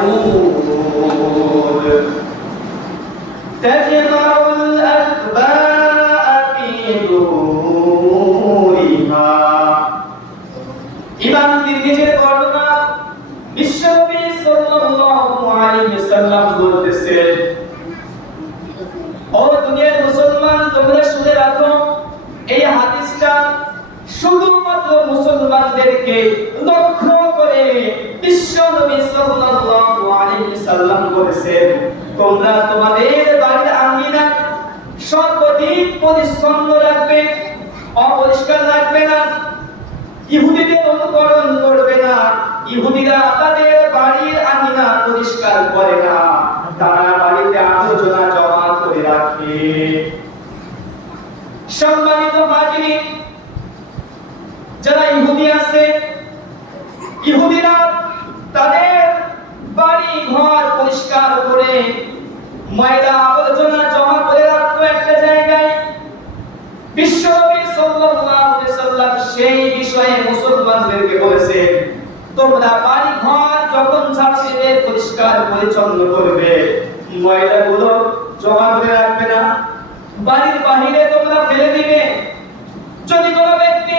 يعود تجمع الأكباء في دورها ইমাম তিরমিজির বর্ণনা বিশ্বনবী সাল্লাল্লাহু আলাইহি ওয়াসাল্লাম বলতেছেন, ও দুনিয়ার মুসলমান, তোমরা শুনে রাখো, এই হাদিসটা শুধুমাত্র মুসলমানদেরকে লক্ষ্য করে বিশ্বনবী সাল্লাল্লাহু আলাইহি ওয়াসাল্লাম বলেছেন, তোমরা তোমাদের বাড়ির আঙ্গিনা সর্বাধিক পরিচ্ছন্ন রাখবে, অপরিষ্কার রাখবে না। ইহুদিদের অনুকরণ করবে না। ইহুদিরা তাদের বাড়ির আঙ্গিনা পরিষ্কার করে না, তারা বাড়িতে আবর্জনা জমা করে রাখে। সম্মানিত হাজিরিন, যারা ইহুদি আছে, ইহুদিরা তাদের বাড়ি ঘর পরিষ্কার করে ময়লা আবর্জনা জমা করে রাখতো একটা জায়গায়। বিশ্বনবী সাল্লাল্লাহু আলাইহি সাল্লাম সেই বিষয়ে মুসলমানদেরকে বলেছেন, তোমরা বাড়ি ঘর যখন ছাড়বে পরিষ্কার পরিচ্ছন্ন করবে, ময়লাগুলো জমা করে রাখবে না, বাড়ির বাহিরে তোমরা ফেলে দিবে। যদি কোনো ব্যক্তি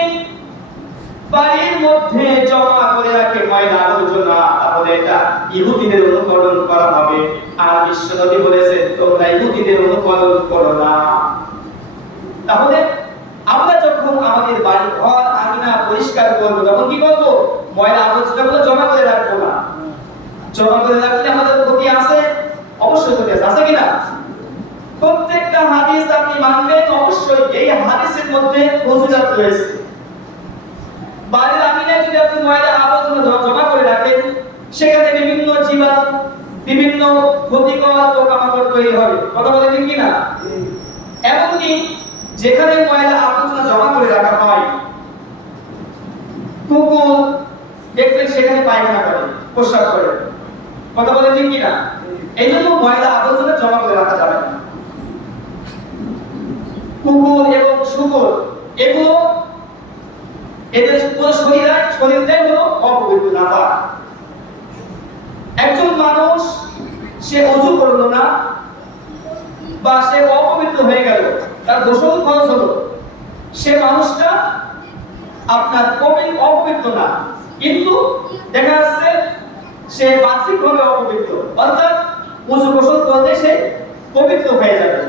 বাড়ির মধ্যে জমা করে রাখে ময়লা আবর্জনা, তাহলে এটা ইহুদিদের অনুকরণ করা হবে। আর বিশ্বনবী বলেছেন, তোমরা ইহুদিদের অনুকরণ করো না। তাহলে আমরা যখন আমাদের বাড়ি ঘর আঙিনা পরিষ্কার করব, তখন কি করব? ময়লা আবর্জনাগুলো জমা করে রাখবো না। জমা করে রাখলে আমাদের ক্ষতি আছে, অবশ্যই ক্ষতি আছে, আছে কিনা? প্রত্যেকটা হাদিস আপনি মানবেন, অবশ্যই এই হাদিসের মধ্যে ফজিলত রয়েছে। বাড়ির আঙিনায় যদি আপনি ময়লা আবর্জনা জমা করে রাখেন, সেখানে বিভিন্ন জীবাণু, বিভিন্ন ক্ষতিকর পোকামাকড় তৈরি হবে। কথা বলেন ঠিক কিনা? এমনকি যেখানে ময়লা আবর্জনা জমা করে রাখা হয়, কুকুর দেখবেন সেখানে পায়খানা করে, প্রস্রাব করে। কথা বলেন ঠিক কিনা? এই জন্য ময়লা আবর্জনা জমা করে রাখা যাবে না। কুকুর এবং শুকর, এগুলো এদের পুরো শরীরটাই হলো অপবিত্র, নাপাক। একজন মানুষ সে ওযু করলো না বা সে অপবিত্র হয়ে গেল, তার গোসল খরচ হলো, সে মানুষটা আপনার অপবিত্র না, কিন্তু দেখা যাচ্ছে সে বাহ্যিকভাবে অপবিত্র, অর্থাৎ ওযু গোসল করলে সে পবিত্র হয়ে যাবে।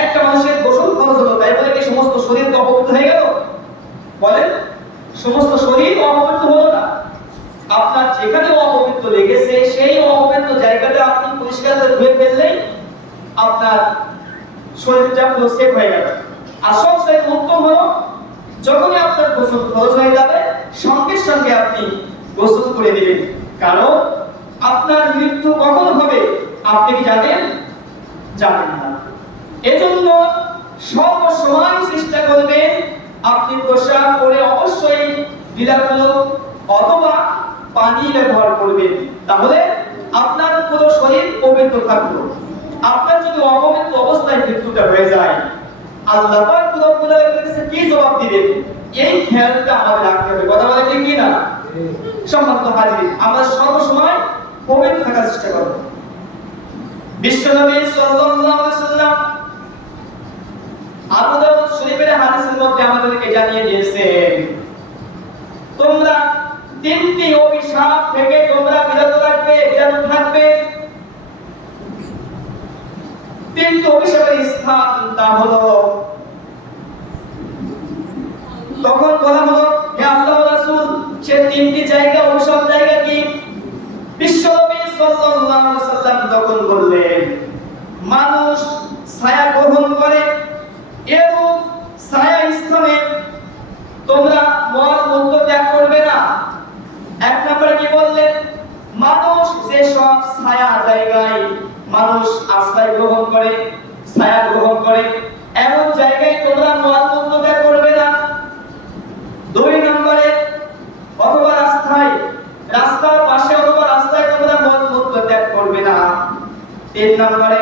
একটা মানুষের গোসল খরচ হলো, তাই বলে কি সমস্ত শরীর অপবিত্র হয়ে গেল? বলেন, সমস্ত শরীর অপবিত্র হলো না। আপনার যেখানে অপবিত্র লেগেছে সেই অপবিত্র জায়গাটা আপনি পরিষ্কার করে ধুয়ে ফেললেই আপনার শরীরটা পুরো সেফ হয়ে গেল। আর সবচেয়ে উত্তম হলো, যখনই আপনার গোসল খরচ হয়ে যাবে, সঙ্গে সঙ্গে আপনি গোসল করে দিবেন। কারণ আপনার মৃত্যু কখন হবে আপনি কি জানেন? জানেন না। এজন্য সবসময় চেষ্টা করবেন আপনি পোশাক পরে অবশ্যই ঢিলাগুলো অথবা পানি ব্যবহার করবেন, তাহলে আপনার পুরো শরীর পবিত্র থাকবে। আপনার যদি অপবিত্র অবস্থায় মৃত্যুটা হয়ে যায়, আল্লাহ পাক রব্বুল আলামিনের কাছে কি জবাব দিবেন? এই খেয়ালটা আমাদের রাখতে হবে। কথা বলেন ঠিক কি না? সম্মানিত হাজির, আমরা সবসময় পবিত্র থাকার চেষ্টা করব। বিশ্বনবী সাল্লাল্লাহু আলাইহি ওয়াসাল্লাম আবু দাউদ শরীফের হাদিসের মধ্যে আমাদেরকে জানিয়ে দিয়েছেন, তোমরা তিনটি অভিশাপ থেকে তোমরা বিরত থাকবে। তিনটি অভিশাপের স্থান, তা হলো, তখন বলা হলো, হে আল্লাহর রাসূল, সে তিনটি জায়গা, অভিশাপ জায়গা কি? বিশ্বনবী সাল্লাল্লাহু আলাইহি ওয়াসাল্লাম তখন বললেন, মানুষ ছায়া গ্রহণ করে, এরূপ ছায়া স্থানে তোমরা মল-মূত্র ত্যাগ করবে না। এক নম্বরে কি বললেন? মানুষ যে সব ছায়া জায়গায় মানুষ আশ্রয় গ্রহণ করে, ছায়া গ্রহণ করে, এমন জায়গায় তোমরা মল-মূত্র ত্যাগ করবে না। দুই নম্বরে, অথবা রাস্তার পাশে অথবা রাস্তায় তোমরা মল-মূত্র ত্যাগ করবে না। তিন নম্বরে,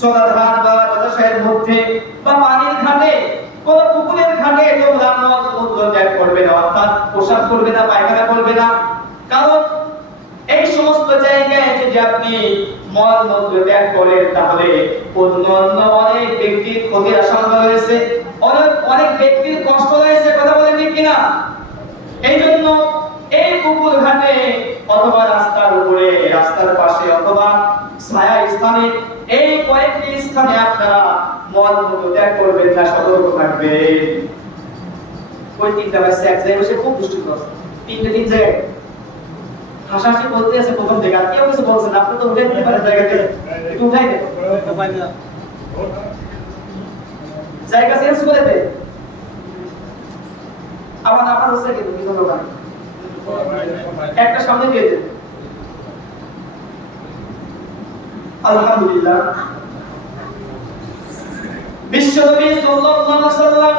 জলাধার বা জলাশয়ের মধ্যে বা পানির ঘাটে, কোন পুকুরের ঘাটে তোমরা মল-মূত্র ত্যাগ করবে না, অর্থাৎ পোশাক করবে না, পায়খানা করবে না। কারণ এই সমস্ত জায়গায় যদি আপনি মল মূত্র ত্যাগ করেন তাহলে অন্যান্য অনেক ব্যক্তির ক্ষতির আশঙ্কা রয়েছে, অনেক অনেক ব্যক্তির কষ্ট রয়েছে। কথা বলেন ঠিক কিনা? এই জন্য এই পুকুর ঘাটে অথবা রাস্তার উপরে, রাস্তার পাশে অথবা ছায়া স্থানে, এই কয়েকটি স্থানে আপনারা মল মূত্র ত্যাগ করবেন না, সতর্ক থাকবেন। ওই তিনটা বাচ্চা এক জায়গায় বসে খুব দুষ্টু করছে, তিন জায়গায় হাসাহাসি বলতে আছে প্রথম থেকে। আর কেউ কিছু বলছেন, আপনি তো উঠে দিতে পারেন জায়গা থেকে, একটু উঠাই দেন, জায়গা চেঞ্জ করে দেন। আবার আপনার হচ্ছে কিন্তু কিছু লোক একটা সামনে দিয়ে দেন। আলহামদুলিল্লাহ, বিশ্বনবী সাল্লাল্লাহু আলাইহি ওয়াসাল্লাম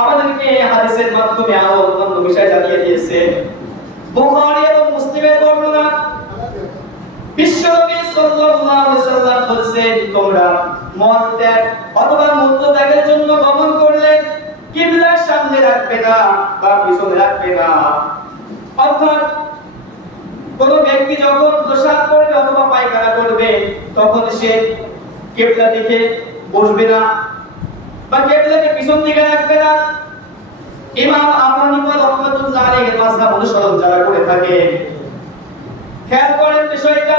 আমাদেরকে হাদিসের মাধ্যমে আরো অন্যান্য বিষয় জানিয়ে দিয়েছেন। বুখারী এবং মুসলিমের বর্ণনা, বিশ্বনবী সাল্লাল্লাহু আলাইহি ওয়াসাল্লাম বলেছেন, তোমরা মল ত্যাগ অথবা মূত্র ত্যাগের জন্য গমন করলে কিবলার সামনে রাখবে না বা পিছনে রাখবে না। অর্থাৎ কোন ব্যক্তি যখন প্রসাব করবে অথবা পায়খানা করবে তখন সে কিবলা দিকে বসবে না বা কিবলাকে পিছন দিকে রাখবে না। ইমাম আবু হানিফা রাহমাতুল্লাহ আলাইহির মাযহাব অনুসরণ যারা করে থাকে, খেয়াল করেন বিষয়টা।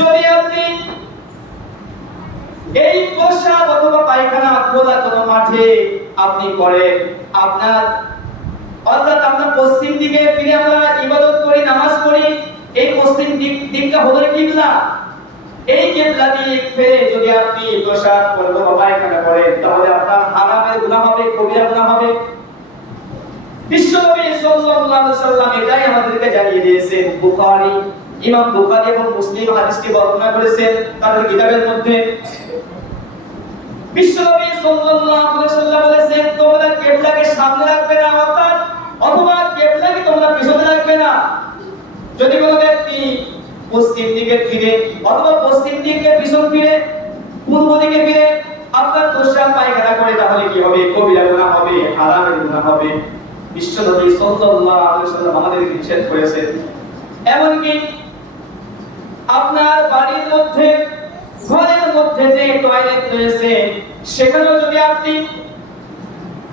যদি আপনি এই প্রসাব অথবা পায়খানা খোলা কোনো মাঠে আপনি করেন, আপনার অর্থাৎ আমরা পশ্চিম দিকে ফিরে আমরা ইবাদত করি, নামাজ পড়ি, এই পশ্চিম দিকটা হলো কিবলা। এই কিবলা দিয়ে ফিরে যদি আপনি প্রসাব করবেন বা পায়খানা করেন তাহলে আপনার হারামের গুনাহ হবে, কবিরা গুনাহ হবে। বিশ্বনবী সাল্লাল্লাহু আলাইহি ওয়াসাল্লাম এটাই আমাদেরকে জানিয়ে দিয়েছেন। বুখারী, ইমাম বুখারী এবং মুসলিম হাদিসটি বর্ণনা করেছেন তাদের কিতাবের মধ্যে। বিশ্বনবী সাল্লাল্লাহু আলাইহি ওয়াসাল্লাম বলেছেন, তোমরা কিবলাকে সামনে রাখবে না অর্থাৎ অথবা কিবলাকে তোমরা পিছনে রাখবে না। যদি কোনো ব্যক্তি পশ্চিম দিকে ফিরে অথবা পশ্চিম দিকে পিছন ফিরে, পূর্ব দিকে ফিরে আপনার প্রসাব পায়খানা করে তাহলে কি হবে? কবিরা গুনাহ হবে, হারামের গুনাহ হবে। বিশ্বনবী সাল্লাল্লাহু আলাইহি ওয়াসাল্লাম আমাদেরকে নিষেধ করেছেন। এমনকি আপনার বাড়ির মধ্যে, ঘরের মধ্যে যে টয়লেট রয়েছে সেখানেও যদি আপনি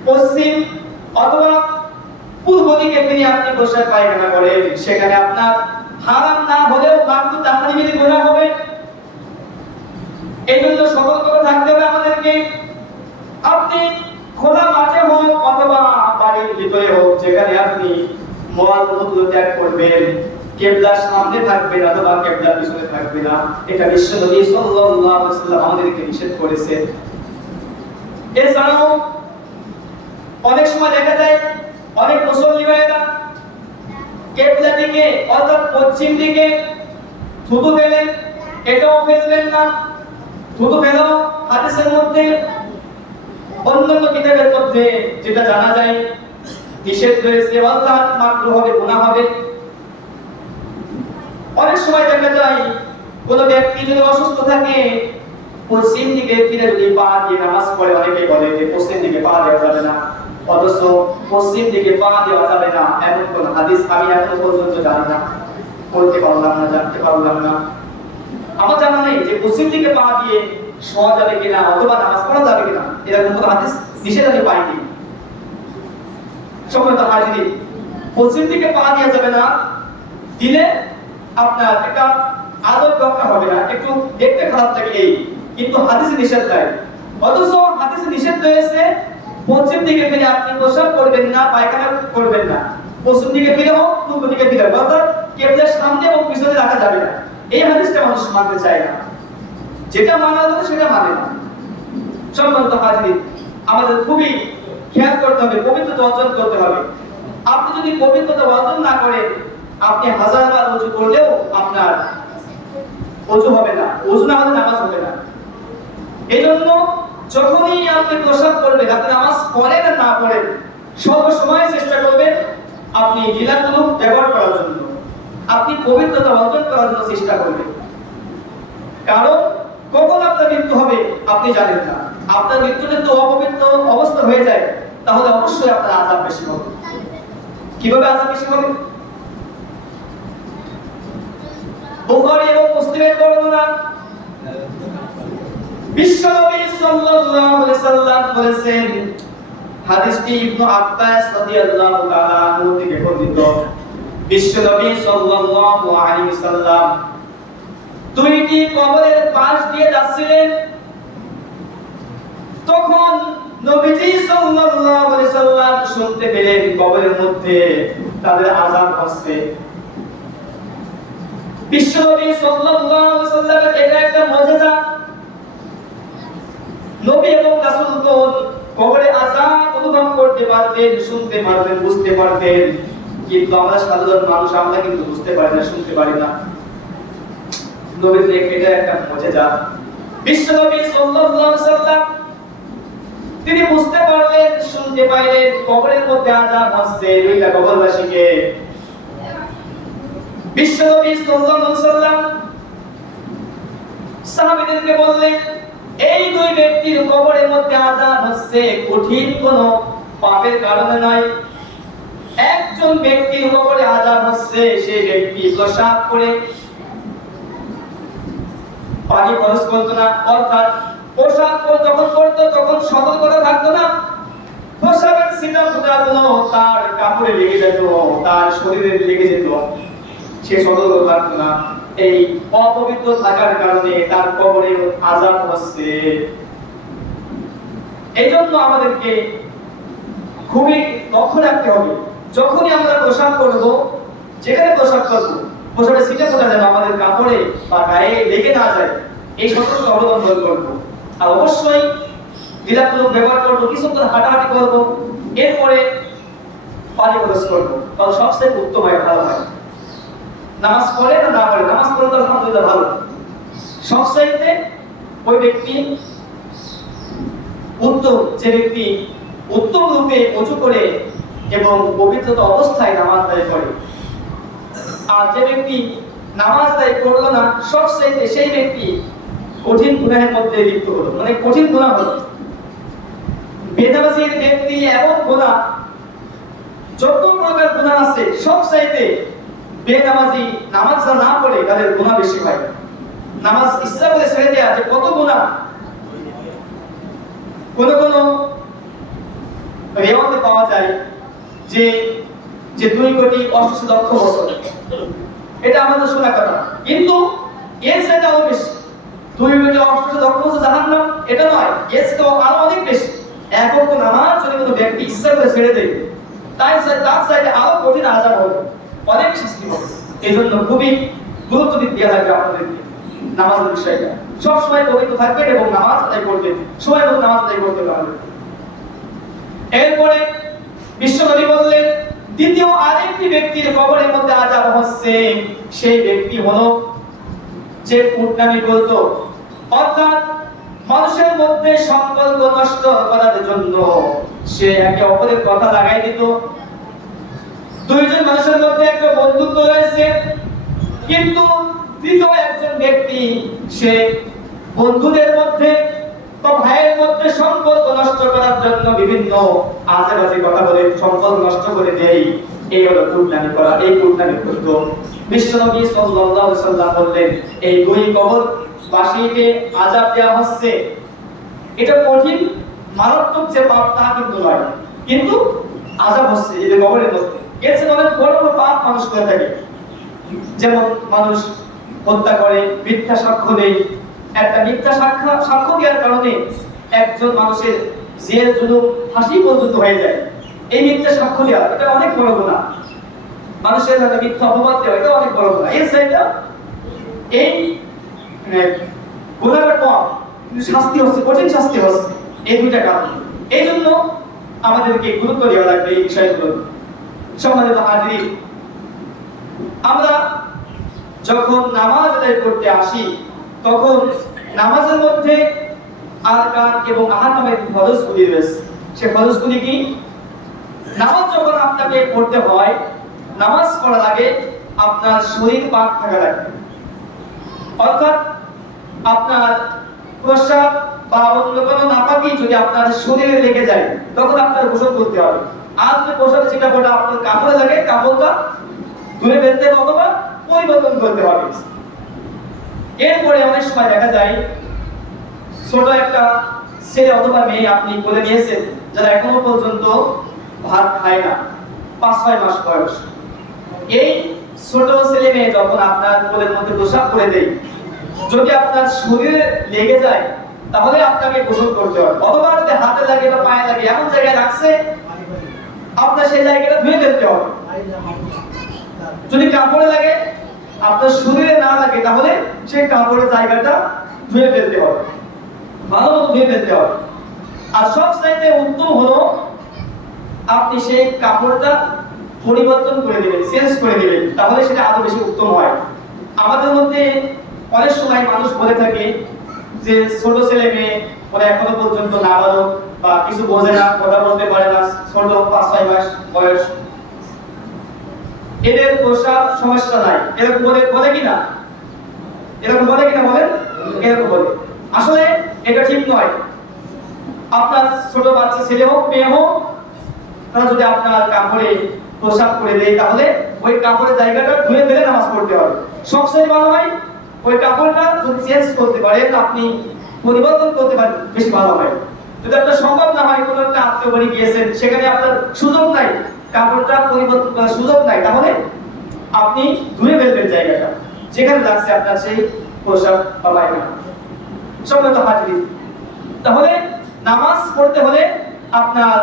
পশ্চিম অথবা পূর্ব দিকে ফিরে আপনি প্রসাব পায়খানা করেন, সেখানে আপনার হারাম না হলেও মাকরুহ তাহরিমের গুনাহ হবে। এই জন্য সতর্ক থাকতে হবে আমাদেরকে। আপনি খোলা মাঠে হোক অথবা বাড়ির ভিতরে হোক, যেখানে আপনি মল মূত্র ত্যাগ করবেন, কিবলার সামনে থাকবে না অথবা কিবলার পিছনে থাকবে না, এটা বিশ্বনবী সাল্লাল্লাহু আলাইহি ওয়াসাল্লাম আমাদেরকে নিষেধ করেছে। এছাড়াও অনেক সময় দেখা যায় অনেক মুসল্লি ভাইরা কিবলা দিকে অর্থাৎ পশ্চিম দিকে থুতু ফেলেন, এটাও ফেলবেন না। থুতু ফেলাও হাদিসের মধ্যে, অন্যান্য কিতাবের মধ্যে যেটা জানা যায় নিষেধ রয়েছে, অর্থাৎ মাকরুহ হবে, গুনাহ হবে। অনেক সময় দেখা যায় কোন ব্যক্তি যদি অসুস্থ থাকে পশ্চিম দিকে ফিরে যদি পা দিয়ে নামাজ পড়ে, অনেকে বলে যে পশ্চিম দিকে পা দেওয়া যাবে না, অথচ পশ্চিম দিকে পা দেওয়া যাবে না এমন কোন হাদিস আমি এখনো পর্যন্ত জানি না, বলতে পারলাম না, জানতে পারলাম না। আমার জানা নেই যে পশ্চিম দিকে পা দিয়ে শোয়া যাবে কিনা অথবা নামাজ পড়া যাবে কিনা, এরকম কোন হাদিস নিষেধ আমি পাইনি। সম্মানিত হাজিরিন, পশ্চিম দিকে পা দেওয়া যাবে না, দিলে আপনার একটা আদব রক্ষা হবে না, একটু দেখতে খারাপ লাগে এই, কিন্তু হাদিসে নিষেধ নাই। অথচ হাদিসে নিষেধ রয়েছে পশ্চিম দিকে ফিরে আপনি প্রসাব করবেন না, পায়খানা করবেন না। পশ্চিম দিকে ফিরে হোক, পূর্ব দিকে ফিরে হোক, অর্থাৎ কিবলার সামনে এবং পিছনে রাখা যাবে না। এই হাদিসটা মানুষ মানতে চায় না, যেটা মানার কথা সেটা মানে না। সম্মানিত হাজিরিন, আমাদের খুবই খেয়াল করতে হবে, পবিত্রতা অর্জন করতে হবে। আপনি যদি পবিত্রতা অর্জন না করেন, আপনি হাজারবার ওযু করলেও আপনার ওযু হবে না, ওযু না হলে নামাজ হবে না। এজন্য যখনই আপনি প্রসাব করবেন, আপনি নামাজ পড়েন আর না পড়েন, সব সময় চেষ্টা করবেন আপনি লীলাগুলো ব্যবহার করার জন্য, আপনি পবিত্রতা অর্জন করার জন্য চেষ্টা করবেন। কারণ কখন আপনার মৃত্যু হবে আপনি জানেন না। আপনার মৃত্যু যদি অপবিত্র অবস্থা হয়ে যায় তাহলে অবশ্যই আপনার আযাব বেশি হবে। কিভাবে আযাব বেশি হবে? বুখারী এবং মুসলিমের বর্ণনা। বিশ্বনবী সাল্লাল্লাহু আলাইহি সাল্লাম বলেছেন, হাদিসটি ইবনে আব্বাস রাদিয়াল্লাহু তাআলা আনহু থেকে বর্ণিত। বিশ্বনবী সাল্লাল্লাহু আলাইহি সাল্লাম দুইটি কবরের পাশ দিয়ে যাচ্ছিলেন। তখন নবীজি সাল্লাল্লাহু আলাইহি সাল্লাম শুনতে পেলেন কবরের মধ্যে তাদের আযাব হচ্ছে। বিশ্বনবী সাল্লাল্লাহু আলাইহি সাল্লামের এটা একটা মুজিজা। নবী এবং রাসূলগণ কবরে আযাব অনুভব করতে পারতেন, শুনতে পারতেন, বুঝতে পারতেন, কিন্তু আমরা সাধারণ মানুষ, আমরা কিন্তু বুঝতে পারি না, শুনতে পারি না। নবীর এটা একটা মুজিজা। বিশ্বনবী সাল্লাল্লাহু আলাইহি সাল্লাম তিনি বুঝতে পারলেন, শুনতে পাইলেন কবরের মধ্যে আযাব হচ্ছে দুইটা কবরবাসীকে। বিশ্বনবী সাল্লাল্লাহু আলাইহি সাল্লাম সাহাবীদেরকে বললেন, এই দুই ব্যক্তির কবরের মধ্যে আযাব হচ্ছে কঠিন কোনো পাপের কারণে নয়। একজন ব্যক্তির কবরে আযাব হচ্ছে সেই ব্যক্তি প্রসাব করে পানি খরচ করতো না, অর্থাৎ পোশাক যখন করতো তখন সতর্কতা থাকতো না। পোশাকের ছিটা ফোঁটাগুলো তার কাপড়ে লেগে যেত, তার শরীরে লেগে যেত, সে সতর্ক থাকতো না। এই অপবিত্র থাকার কারণে তার কবরে আযাব হচ্ছে। এই জন্য আমাদেরকে খুবই লক্ষ্য রাখতে হবে, যখনই আমরা পোশাক করবো, যেখানে পোশাক করবো, পোশাকের ছিটা ফোঁটা যেন আমাদের কাপড়ে বা গায়ে লেগে না যায়, এই সতর্কতা অবলম্বন করবো। আর অবশ্যই বিলাপূর্বক ব্যবহার করবো, কিছুক্ষণ হাঁটাহাঁটি করবো, এরপরে পানি খরচ করবো, তাহলে সবচেয়ে উত্তম হয়, ভালো হয়। নামাজ পড়ে না না পড়ে, নামাজ পড়লে তো আলহামদুলিল্লাহ ভালো। সবচাইতে ওই ব্যক্তি উত্তম, যে ব্যক্তি উত্তম রূপে ওযু করে এবং পবিত্রতা অবস্থায় নামাজ আদায় করে। আর যে ব্যক্তি নামাজ আদায় করলো না, সবচাইতে সেই ব্যক্তি কঠিন গুনাহের মধ্যে লিপ্ত হলো, মানে কঠিন গুনাহ হলো। বেনামাজির ব্যক্তি এমন গুনাহ, যত প্রকার গুনাহ আছে সবচাইতে বেনামাজি নামাজ না পড়ে তাদের গুনাহ বেশি হয়। নামাজ ইচ্ছা করে ছেড়ে দেয়া যে কত গুনাহ। কোন রেওয়াতে পাওয়া যায় যে 2,88,00,000 বছর, এটা আমাদের শোনা কথা, কিন্তু এর সাথে আরো বেশি। 2,88,00,000 বছর জাহান্নাম এটা নয়, এর সাথে আরো অনেক বেশি। এক ওয়াক্ত নামাজ যদি কোনো ব্যক্তি ইচ্ছা করে ছেড়ে দেয়, তার সাথে আরো কঠিন আযাব হবে, অনেক শাস্তি হবে। এই জন্য খুবই গুরুত্ব দেওয়া লাগবে আপনাদেরকে নামাজের বিষয়টা। সবসময় পবিত্র থাকবেন এবং নামাজ আদায় করবেন, সময় মতো নামাজ আদায় করতে পারবেন। এরপরে বিশ্বনবী বললেন, দ্বিতীয় আরেকটি ব্যক্তির কবরের মধ্যে আযাব হচ্ছে, সেই ব্যক্তি হলো যে কুটনামি করতো, অর্থাৎ মানুষের মধ্যে সম্পর্ক নষ্ট করার জন্য সে একে অপরের কথা লাগাই দিত। দুইজন মানুষের মধ্যে একটা বন্ধুত্ব রয়েছে, কিন্তু তৃতীয় একজন ব্যক্তি সে বন্ধুদের মধ্যে বা ভাইয়ের মধ্যে সম্পর্ক নষ্ট করার জন্য বিভিন্ন আজেবাজে কথা বলে সম্পর্ক নষ্ট করে দেয়। এই হলো কুটনামি করা, এই কুটনামি করত। বিশ্বনবী সাল্লাল্লাহু আলাইহি সাল্লাম বললেন, এই দুই কবরবাসীকে আযাব দেওয়া হচ্ছে। এটা কঠিন মারাত্মক যে পাপ তা কিন্তু নয়, কিন্তু আযাব হচ্ছে এই কবরের মধ্যে। এর চেয়ে অনেক বড় বড় পাপ মানুষ করে থাকে, যেমন মানুষ হত্যা করে, মিথ্যা সাক্ষ্য দেয়। একটা মিথ্যা সাক্ষ্য দেওয়ার কারণে একজন মানুষের জেল, জুলুম, ফাঁসি পর্যন্ত হয়ে যায়। এই মিথ্যা সাক্ষ্য দেওয়া এটা অনেক বড় গুনাহ। মানুষের নামে মিথ্যা অপবাদ দেওয়া এটা অনেক বড় গুনাহ। এর চাইতে এই গুনাহটা কম, কিন্তু শাস্তি হচ্ছে, কঠিন শাস্তি হচ্ছে, এই দুইটা কারণ। এই জন্য আমাদেরকে গুরুত্ব দেওয়া লাগবে এই বিষয়গুলো। সম্মানিত হাজির, আমরা যখন নামাজ আদায় করতে আসি, তখন নামাজের মধ্যে আরকান এবং আহকামের ফরজগুলি রয়েছে। সে ফরজগুলি কি? নামাজ যখন আপনাকে পড়তে হয়, নামাজ পড়ার আগে আপনার শরীর পাক থাকা লাগবে, অর্থাৎ আপনার প্রস্রাব বা অন্য কোনো নাপাকি যদি আপনার শরীরে লেগে যায়, তখন আপনার গোসল করতে হবে। আর যদি প্রস্রাব যেটা আপনার কাপড়ে লাগে, কাপড়টা ধুয়ে ফেলতে হবে অথবা পরিবর্তন করতে হবে। এরপরে অনেক সময় দেখা যায় ছোট একটা ছেলে অথবা মেয়ে আপনি কোলে নিয়েছেন, যারা এখনো পর্যন্ত ভাত খায় না, 5-6 মাস বয়স। এই ছোট ছেলে মেয়ে যখন আপনার কোলের মধ্যে প্রসাব করে দেয়, যদি আপনার শরীরে লেগে যায় তাহলে আপনাকে গোসল করতে হবে, অথবা যদি হাতে লাগে বা পায়ে লাগে এমন জায়গায় রাখছে আপনার সেই জায়গাটা ধুয়ে ফেলতে হবে। যদি কাপড়ে লাগে, আপনার শরীরে না লাগে, তাহলে সেই কাপড়ের জায়গাটা ধুয়ে ফেলতে হবে, ভালো মতো ধুয়ে ফেলতে হবে। আর সবচাইতে উত্তম হলো আপনি সেই কাপড়টা পরিবর্তন করে দিবেন, চেঞ্জ করে দিবেন, তাহলে সেটা আরো বেশি উত্তম হয়। আমাদের মধ্যে অনেক সময় মানুষ বলে থাকে যে ছোট ছেলে মেয়ে ওরা এখনো পর্যন্ত নাবালক বা কিছু বোঝে না, কথা বলতে পারে না, ছোট 5-6 মাস বয়স, এদের প্রসাব সমস্যা নাই, এরকম বলে কিনা? এরকম বলে কিনা বলেন? এরকম বলে। আসলে এটা ঠিক নয়। আপনার ছোট বাচ্চা ছেলে হোক মেয়ে হোক, তারা যদি আপনার কাপড়ে প্রসাব করে দেয় তাহলে ওই কাপড়ের জায়গাটা ধুয়ে ফেলে নামাজ পড়তে হবে। সবচেয়ে ভালো হয় ওই কাপড়টা যদি চেঞ্জ করতে পারেন, আপনি পরিবর্তন করতে পারেন, বেশি ভালো হয়। যদি আপনার সম্ভব না হয়, কোনো একটা আত্মীয় বাড়ি গিয়েছেন, সেখানে আপনার সুযোগ নাই, কাপড়টা পরিবর্তন করার সুযোগ নাই, তাহলে আপনি ধুয়ে ফেলবেন জায়গাটা যেখানে লাগছে আপনার সেই পোশাক বা পায়খানা। সম্মানিত হাজির, তাহলে নামাজ পড়তে হলে আপনার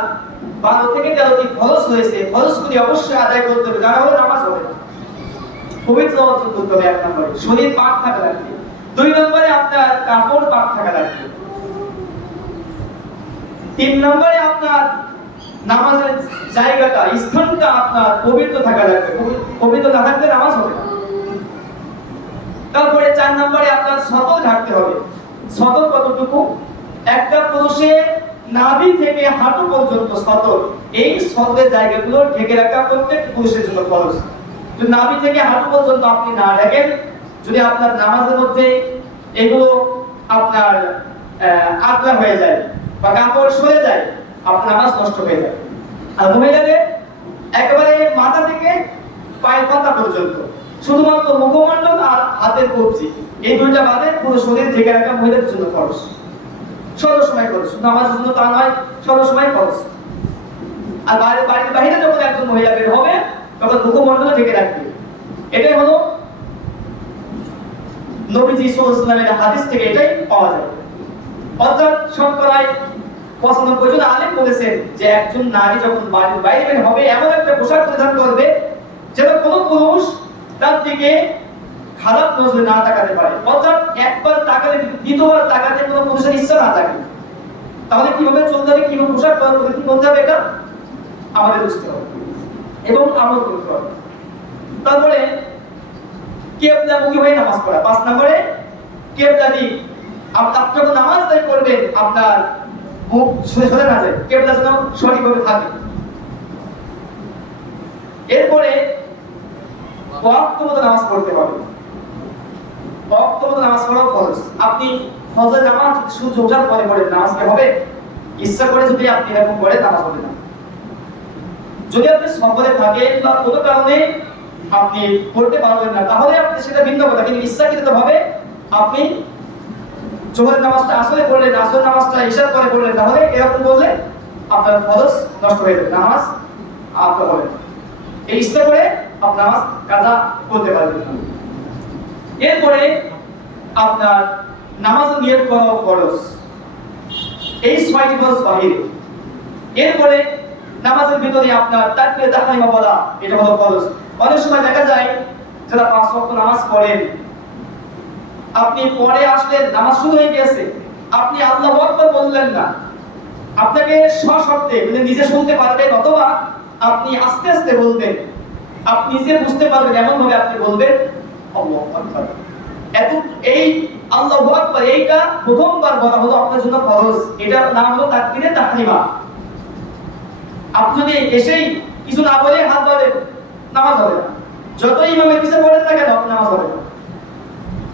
12 থেকে 13টি ফরজ হয়েছে, ফরজগুলি অবশ্যই আদায় করতে হবে, জানা হলে নামাজ হবে না। পবিত্র অর্জন করতে হবে 1 নম্বরে, শরীর পাক থাকা লাগবে। 2 নম্বরে আপনার কাপড় পাক থাকা লাগবে। 3 নম্বরে আপনার নামাজের জায়গাটা, স্থানটা আপনার পবিত্র থাকা লাগবে, পবিত্র না থাকলে নামাজ হবে না। তারপরে 4 নম্বরে আপনার সতর ঢাকতে হবে। সতর কতটুকু? একটা পুরুষের নাভি থেকে হাঁটু পর্যন্ত সতর, এই সতরের জায়গাগুলো ঢেকে রাখা প্রত্যেক পুরুষের জন্য ফরজ। যদি নাভি থেকে হাঁটু পর্যন্ত আপনি না ঢাকেন, যদি আপনার নামাজের মধ্যে এগুলো আপনার আটকা হয়ে যায় বা কাপড় সরে যায়, আপনার নামাজ নষ্ট হয়ে যায়। আর মহিলাদের একেবারে মাথা থেকে পায়ের পাতা পর্যন্ত শুধুমাত্র মুখমণ্ডল আর হাতের কবজি, এই দুইটা বাদে পুরো শরীর ঢেকে রাখা মহিলাদের জন্য ফরজ, সর্বসময় ফরজ, নামাজের জন্য তা নয়, সর্বসময় ফরজ। আর বাড়ির বাইরে যখন একজন মহিলা বের হবে তখন মুখমণ্ডল ঢেকে রাখবে। এটাই হলো নবীজি সাল্লাল্লাহু আলাইহি ওয়াসাল্লামের হাদিস থেকে এটাই পাওয়া যায়। অর্থাৎ শতকরায় 95 জন আলেম বলেছেন যে একজন নারী যখন বাড়ির বাইরে বের হবে এমন একটা পোশাক পরিধান করবে যেন কোনো পুরুষ তার দিকে খারাপ নজরে না তাকাতে পারে। অর্থাৎ একবার তাকালে দ্বিতীয়বার তাকাতে কোনো পুরুষের ইচ্ছা না থাকে। তাহলে কিভাবে চলতে হবে, কিভাবে পোশাক পরিধান করতে হবে, এটা আমাদের বুঝতে হবে এবং আমল করতে হবে। তারপরে কিবলামুখী হয়ে নামাজ পড়া। 5 নম্বরে কিবলা দিক। আপনি যখন নামাজ আদায় করবেন আপনার মুখ সরে না যায়, কিবলা যেন সঠিকভাবে থাকে। এরপরে ওয়াক্ত মতো নামাজ পড়তে হবে। ওয়াক্ত মতো নামাজ পড়া ফরজ। আপনি ফজর নামাজ সূর্য ওঠার পরে পড়েন, নামাজ কি হবে? ইচ্ছা করে যদি আপনি এরকম করেন, নামাজ হবে না। যদি আপনি সফরে থাকেন বা কোনো কারণে আপনি পড়তে পারবেন না, তাহলে আপনি সেটা ভিন্ন কথা, কিন্তু ইচ্ছাকৃতভাবে আপনি জোহরের নামাজটা আসরে পড়লেন, আসর নামাজটা ইশার পরে পড়লেন, তাহলে এরকম করলে আপনার ফরজ নষ্ট হয়ে যাবে, নামাজ আপনার হবে না। এই ইচ্ছা করে আপনি নামাজ কাজা করতে পারবেন না। এরপরে আপনার নামাজ নিয়ত করা ফরজ। এই 6টি ফরজ বাহিরে। এরপরে নামাজের ভিতরে আপনার তাকবীর তাহরিমা বলা, এটা হলো ফরজ। অনেক সময় দেখা যায় যারা 5 ওয়াক্ত নামাজ পড়েন, আপনি পড়ে আসলেন, নামাজ শুরু হয়ে গেছে, আপনি আল্লাহু আকবার বললেন না, আপনাকে সশব্দে মানে নিজে শুনতে পারবেন অথবা আপনি আস্তে আস্তে বলবেন, আপনি নিজে বুঝতে পারবেন এমন ভাবে আপনি বলবেন আল্লাহু আকবার। এত এই আল্লাহু আকবার এইটা প্রথমবার বলা হলো আপনার জন্য ফরজ। এটার নাম হলো তাকবীরে তাহরিমা। আপনি যদি এসেই কিছু না বলে হাত বাঁধেন, নামাজ হবে না। যতই ইমামের পিছনে পড়েন না কেন, নামাজ হবে না।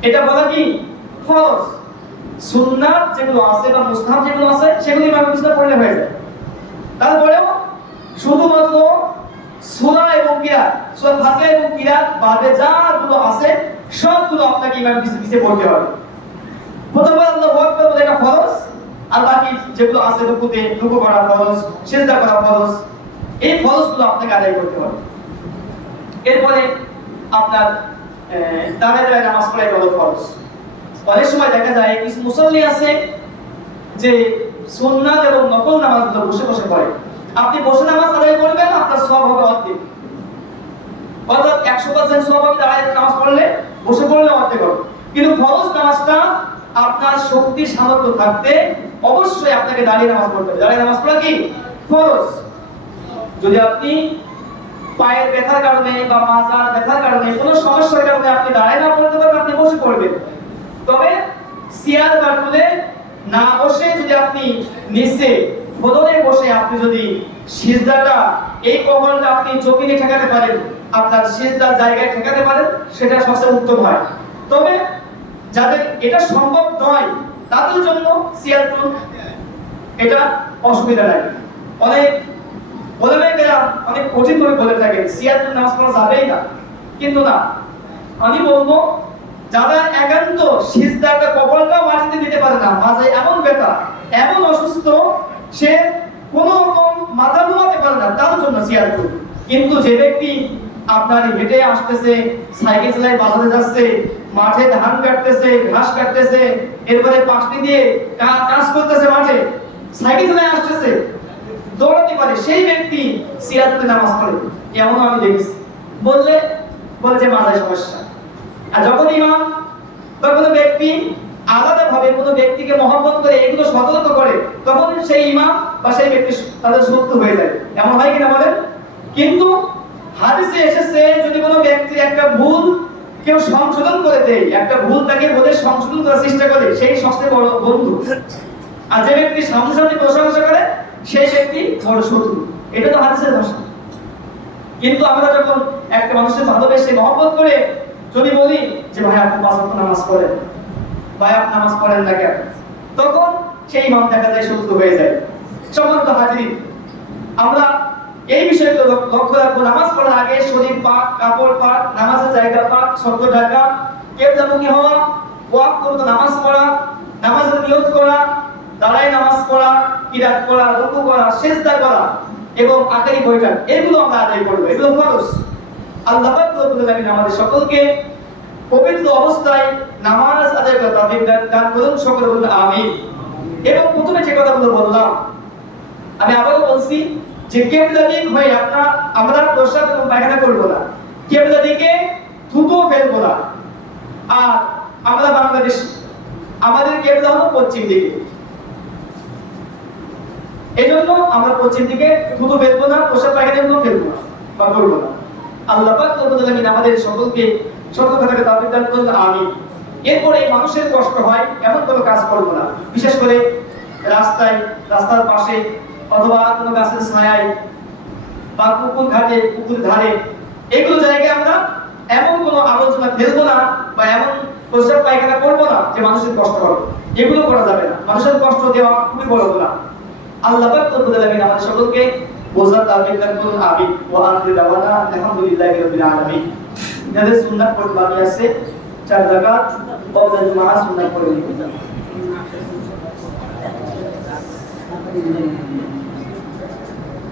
এটা বলা কি ফরজ। সুন্নাত যেগুলো আছে বা মুস্তাহাব যেগুলো আছে সেগুলো ইমামের পিছনে পড়লে হয়ে যায়। তারপরেও শুধুমাত্র সূরা এবং কিরাত, সূরা ফাতিহা এবং কিরাত বাদে যাগুলো আছে সবগুলো আপনাকে আপনাকে ইমাম পিছে পড়তে হবে। প্রথমবার আল্লাহু আকবার বলে এটা ফরজ, আর বাকি যেগুলো আছে রুকু করা ফরজ, সিজদা করা ফরজ, এই ফরজগুলো আপনাকে আদায় করতে হবে। এরপরে আপনার দাঁড়ায় নামাজ পড়া এটা হলো ফরজ। অনেক সময় দেখা যায় কিছু মুসল্লি আছে যে সুন্নাত এবং নফল নামাজগুলো বসে বসে পড়ে। আপনি বসে নামাজ আদায় করবেন, আপনার সওয়াব হবে অর্ধেক, অর্থাৎ 100% সওয়াব হবে দাঁড়ায় নামাজ পড়লে, বসে পড়লে অর্ধেক হবে। কিন্তু ফরজ নামাজটা আপনার শক্তি সামর্থ্য থাকতে অবশ্যই আপনাকে দাঁড়িয়ে নামাজ পড়তে হবে। দাঁড়িয়ে নামাজ পড়া কি ফরজ। যদি আপনি পায়ের ব্যথার কারণে বা মাজার ব্যথার কারণে কোনো সমস্যার কারণে আপনি দাঁড়ায় না পড়তে পারেন, আপনি বসে পড়বেন। তবে চেয়ার বা টুলে না বসে যদি আপনি নিচে ফলনে বসে আপনি যদি সিজদাটা এই কবলটা আপনি জমিনে ঠেকাতে পারেন, আপনার সিজদার জায়গায় ঠেকাতে পারেন, সেটা সবচেয়ে উত্তম হয়। তবে যাদের এটা সম্ভব নয় তাদের জন্য চেয়ার টুল এটা অসুবিধা নাই। অনেক ওলামায়ে অনেক কঠিন ভাবে বলে থাকে চেয়ার টুল নামাজ পড়া যাবেই না, কিন্তু না, আমি বলবো যারা একান্ত সিজদাটা কবলটা মাটিতে দিতে পারে না, মাঝে এমন ব্যথা এমন অসুস্থ সে কোনো রকম মাথা নোয়াতে পারে না, তার জন্য চেয়ার টুল। কিন্তু যে ব্যক্তি আপনার হেঁটে আসতেছে, সাইকেল চালায় বাজারে যাচ্ছে, মাঠে ধান কাটতেছে, ঘাস কাটতেছে, এরপরে পাশনি দিয়ে কাজ করতেছে, মাঠে সাইকেল চালায় আসতেছে, দৌড়াতে পারে, সেই ব্যক্তি চেয়ার টুলে নামাজ পড়ে, এমন আমি দেখেছি। বলে যে মাথায় সমস্যা। আর যখন ইমাম বা কোনো ব্যক্তি আলাদাভাবে কোনো ব্যক্তিকে মহব্বত করে এগুলো সতর্ক করে, তখন সেই ইমাম বা সেই ব্যক্তি তাদের শত্রু হয়ে যায়। এমন হয় কিনা বলেন? কিন্তু হাদিসে এসেছে যদি কোনো ব্যক্তির একটা ভুল কেউ সংশোধন করে দেয়, একটা ভুল তাকে বলে সংশোধন করার চেষ্টা করে, সেই সবচেয়ে বড় বন্ধু। আর যে ব্যক্তি সংশোধনের প্রশংসা করে সেই ব্যক্তি বড় শত্রু। এটা তো হাদিসের ভাষা। কিন্তু আমরা যখন একটা মানুষের ভালোবেসে মহব্বত করে যদি বলি যে ভাই আপনি 5 ওয়াক্ত নামাজ পড়েন, ভাই আপনি নামাজ পড়েন না কেন, তখন সেই ইমাম দেখা যায় শত্রু হয়ে যায়। সম্মানিত হাজির, আমরা এই বিষয়গুলো লক্ষ্য রাখবো। নামাজ পড়ার আগে শরীর পাক, কাপড় পাক, নামাজের জায়গা পাক, শর্ত ঢাকা, কিবলামুখী হওয়া, ওয়াক্ত মতো নামাজ পড়া, নামাজের নিয়ত করা, দাঁড়ায় নামাজ পড়া, কিরাত করা, রুকু করা, সিজদা করা এবং আখেরি বৈঠক, এগুলো আমরা আদায় করব। এগুলো ফরজ। আল্লাহ পাক রব্বুল আলামিন আমাদের সকলকে পবিত্র অবস্থায় নামাজ আদায় করার তৌফিক দান করুন। সকলে বলুন আমিন। এবং প্রথমে যে কথাগুলো বললাম, আমি আবারও বলছি যে কিবলা দিক হয়ে আমরা প্রসাদ এবং পায়খানা করব না, কিবলা দিকে থুতু ফেলবো না। আর আমরা বাংলাদেশ, আমাদের কিবলা হলো পশ্চিম দিকে, এজন্য আমরা পশ্চিম দিকে থুতু ফেলবো না, প্রসাদ পায়খানা ফেলবো না বা করবো না। আল্লাহ পাক রব্বুল আলামিন আমাদের সকলকে সতর্ক থাকার তৌফিক দান করুন আমিন। এরপরে মানুষের কষ্ট হয় এমন কোনো কাজ করব না, বিশেষ করে রাস্তায়, রাস্তার পাশে অথবা কোনো গাছের ছায়ায় বা পুকুর ঘাটে, পুকুর ধারে, এগুলো জায়গায় আমরা এমন কোনো আলোচনা ফেলবো না বা এমন প্রস্রাব পায়খানা করবো না যে মানুষের কষ্ট হবে। এগুলো করা যাবে না, মানুষের কষ্ট দেওয়া খুবই বড় গুনাহ। আল্লাহ পাক রব্বুল আলামিন আমাদের সকলকে বোঝার তৌফিক দান করুন আমিন। ওয়া আখিরু দাওয়ানা আলহামদুলিল্লাহি রাব্বিল আলামিন। যাদের সুন্নাত পড়তে বাকি আছে 4 রাকাত কওলা জুমআ সুন্নাত পড়ে নিতে।